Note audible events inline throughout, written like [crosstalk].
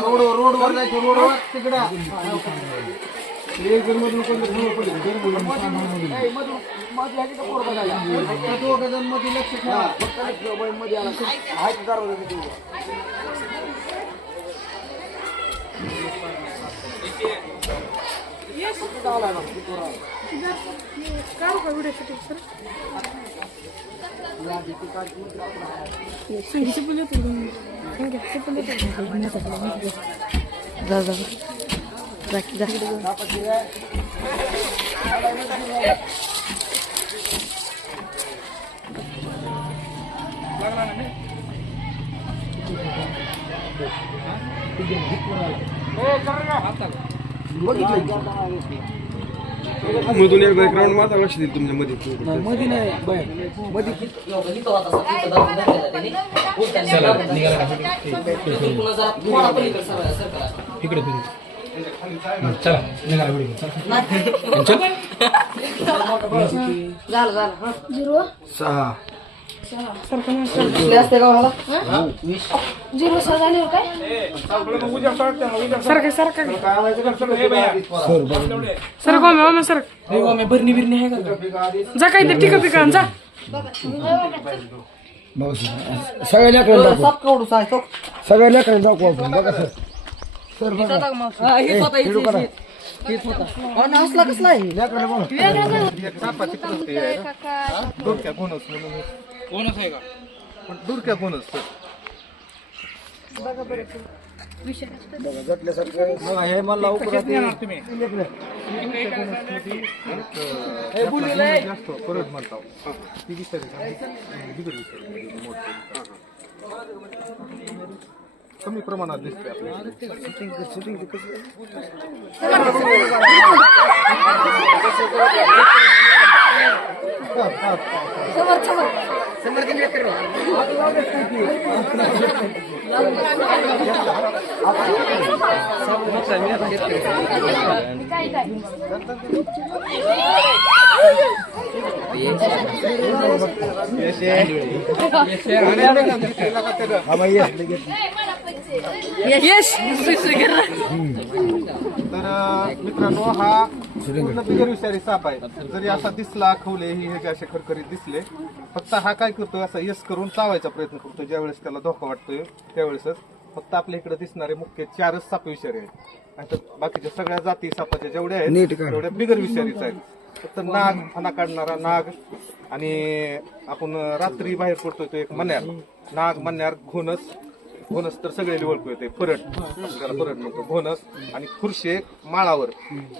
रोडवर रोडवर जायचं रोडवर तिकडं एक जण मधून मध्ये तर दोघं मध्ये लक्ष ठेवा. मध्ये आला. तिथे उभा. सर चप्पल येतो चप्पल येतो जा जा जा की जा मधून एक बॅकग्राऊंड माझा लक्ष देईल तुमच्या मध्ये नाही, मध्ये नाही बाई. मध्ये इकडे फिरू चला निघाला व्हिडिओ [laughs] झालं झालं झिरो. सहा. झिरो सहा झाले काय सारखं सारखं सर गोमे ओमे सर भरणी बिरणी आहे का जा काही ते टिका पिका जा सगळ्या लेकरांना दाखव सगळ्या लेकरांना दाखव आपण बघा सर सर बघा कसला आहे लेकरांना बघा. कोणच आहे का? पण कोणच? गटल्यासारखं बघा, हे मला उकरात येणार तुम्ही? जास्त परत म्हणतो. ती मोठी. कमी प्रमाणात दिसते आपल्याला. हा बाई, ये, लगेच. येस तर मित्रांनो हा पूर्ण बिगर विषारी साप आहे. जरी असा दिसला खवले हे ह्याचे असे खरखरीत दिसले फक्त हा काय करतोय असा यस करून चावायचा प्रयत्न करतोय. ज्यावेळेस त्याला धोका वाटतोय त्यावेळेसच फक्त आपल्या इकडे दिसणारे मुख्य चारच साप विषारी आहेत. आणि बाकीच्या सगळ्या जाती सापाच्या जेवढ्या आहेत. तेवढ्या बिगर विषारीच आहेत. फक्त नाग फणा काढणारा नाग आणि आपण रात्री बाहेर पडतोय तो एक मन्यार. नाग मन्यार घोणस घोणस तर सगळे ओळखू येते फरट. त्याला फरट म्हणतो. घोणस आणि खुर्शे माळावर.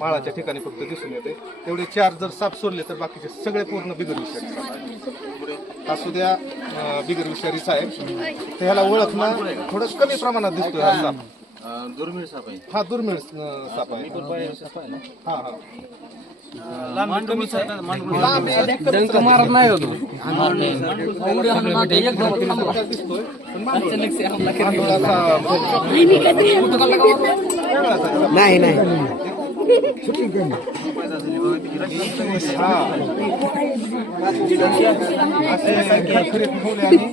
माळाच्या ठिकाणी फक्त दिसून येते तेवढे चार जर साप सोडले तर बाकीचे सगळे पूर्ण बिगर विषारी साप आहेत. हा सुद्धा अं, बिगर विषारीचा आहे. तर ह्याला ओळखणं थोडं कमी प्रमाणात दिसतोय हा साप. दुर्मिळ साप आहे. हा दुर्मिळ साप आहे. हा हा. डंक मारत नाही होतो. नाही नाही. हा. असे खरखरीत फुले आणि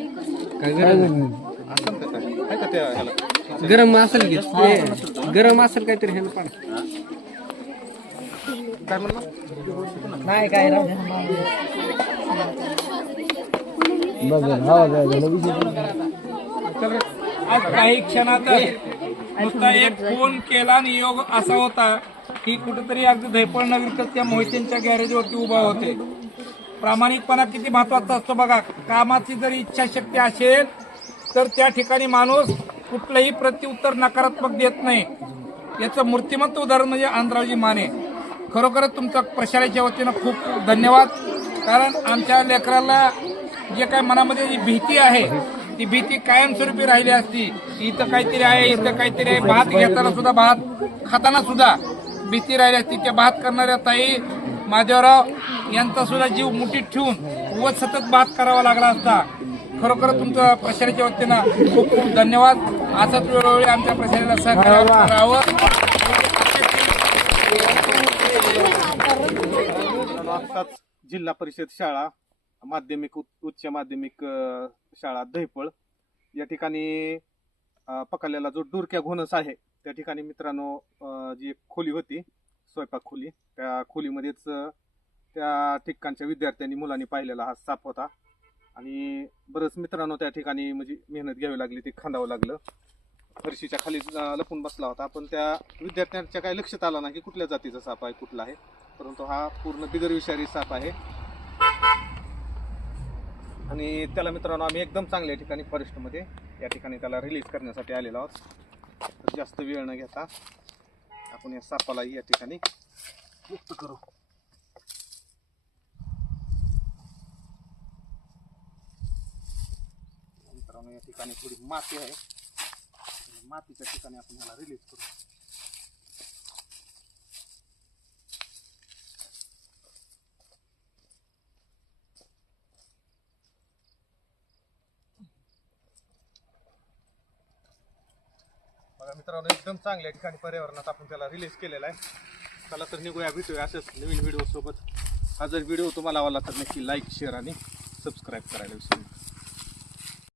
काय गरम असं का? काय आहे का त्या ह्याला? गरम असेल की? ते गरम असेल काहीतरी ह्यानं पडा. काय म्हणलं? नाही काय राहू बघ हवा जायला विषय आज काही क्षणात नुसता एक फोन केला आणि योग असा होता की कुठेतरी अगदी धैपळ नगरीत त्या मोहितेंच्या गॅरेजवरती उभा होते. प्रामाणिकपणा किती महत्त्वाचा असतो बघा. कामाची जर इच्छाशक्ती असेल तर त्या ठिकाणी माणूस कुठलंही प्रत्युत्तर नकारात्मक देत नाही. याचं मूर्तिमत्त उदाहरण म्हणजे आंध्रावजी माने. खरोखरच तुमचं प्रशालेच्या वतीनं खूप खूप धन्यवाद. कारण आमच्या लेकराला जे काय मनामध्ये जी भीती आहे ती भीती कायमस्वरूपी राहिली असती. इथं काहीतरी आहे इथं काहीतरी आहे. भात घेताना सुद्धा भात खाताना सुद्धा भीती राहिली असती. त्या भात करणाऱ्या ताई माधवराव यांचा सुद्धा जीव मुठीत ठेवून व सतत भात करावा लागला असता. खरोखर तुमचं प्रशालेच्या वतीनं खूप खूप धन्यवाद. असंच वेळोवेळी आमच्या प्रशालेला सहकार्य करावं आत्ताच जिल्हा परिषद शाळा माध्यमिक उच्च उच्च माध्यमिक शाळा दहिपळ या ठिकाणी पकडलेला जो डुरक्या घोणस आहे त्या ठिकाणी मित्रांनो जी एक खोली होती स्वयंपाक खोली. त्या खोलीमध्येच त्या ठिकाणच्या विद्यार्थ्यांनी मुलांनी पाहिलेला हा साप होता. आणि बरंच मित्रांनो त्या ठिकाणी म्हणजे मेहनत घ्यावी लागली ते खांदावं लागलं. फरशीच्या खाली लपून बसला होता. पण त्या विद्यार्थ्यांच्या काही लक्षात आलं नाही की कुठल्या जातीचा साप आहे कुठला आहे. परंतु हा पूर्ण बिगर विषारी साप आहे. आणि त्याला मित्रांनो आम्ही एकदम चांगल्या ठिकाणी फॉरेस्टमध्ये या ठिकाणी त्याला रिलीज करण्यासाठी आलेलो आहोत. जास्त वेळ न घेता आपण या सापाला या ठिकाणी मुक्त करू. मित्रांनो या ठिकाणी थोडी माती आहे. मातीच्या ठिकाणी आपण याला रिलीज करू. बघा मित्रांनो एकदम चांगल्या ठिकाणी पर्यावरणात आपण त्याला रिलीज केलेला आहे. चला तर निघूया भेटूया असेच नवीन व्हिडिओसोबत हा जर व्हिडिओ तुम्हाला आवडला तर नक्की लाईक शेअर आणि सबस्क्राईब करायला विसरू नका.